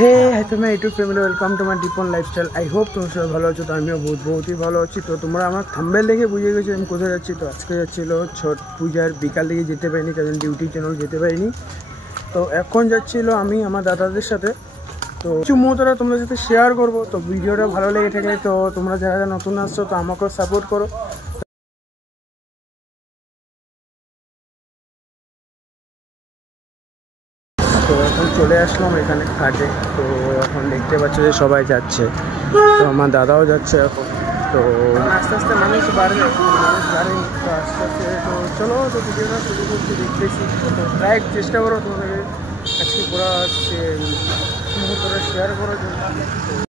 হে তোমার YouTube family welcome to my Dipon lifestyle. I hope তোমরা সবাই ভালো আছো। তো আমিও বহুতই ভালো আছি। তো তোমরা আমার থাম্বনেল দেখে বুঝে গেছো আমি কোথায় যাচ্ছি। তো আজকে যাচ্ছিল ছট পূজার বিকাল দিকে যেতে পারিনি, কারণ ডিউটি চ্যানেল যেতে পারিনি। তো এখন যাচ্ছিল আমি আমার দাদাদের সাথে। তো কিছু মুহূর্তটা তোমাদের সাথে শেয়ার করবো। তো ভিডিওটা ভালো লেগে থাকে তো তোমরা যারা নতুন আসছো তো আমাকেও সাপোর্ট করো। তো এখন চলে আসলাম এখানে ঘাটে। তো এখন দেখতে পাচ্ছ যে সবাই যাচ্ছে, তো আমার দাদাও যাচ্ছে এখন। তো আস্তে আস্তে মানুষ বাড়বে, মানুষ বাড়েনি তো আস্তে আস্তে। তো চলো তো ভিডিওটা শুরু করতে দেখতেছি। তো প্রায় চেষ্টা করো তোমাদেরকে আজকে পুরো মুহূর্তটা শেয়ার করার জন্য। তো